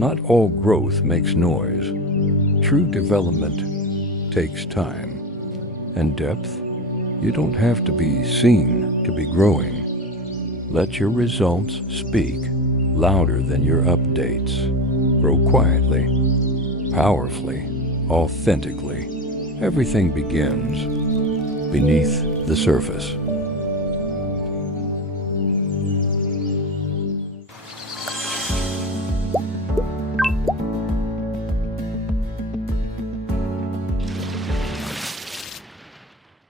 Not all growth makes noise. True development takes time. And depth, you don't have to be seen to be growing. Let your results speak louder than your updates. Grow quietly, powerfully, authentically. Everything begins beneath the surface.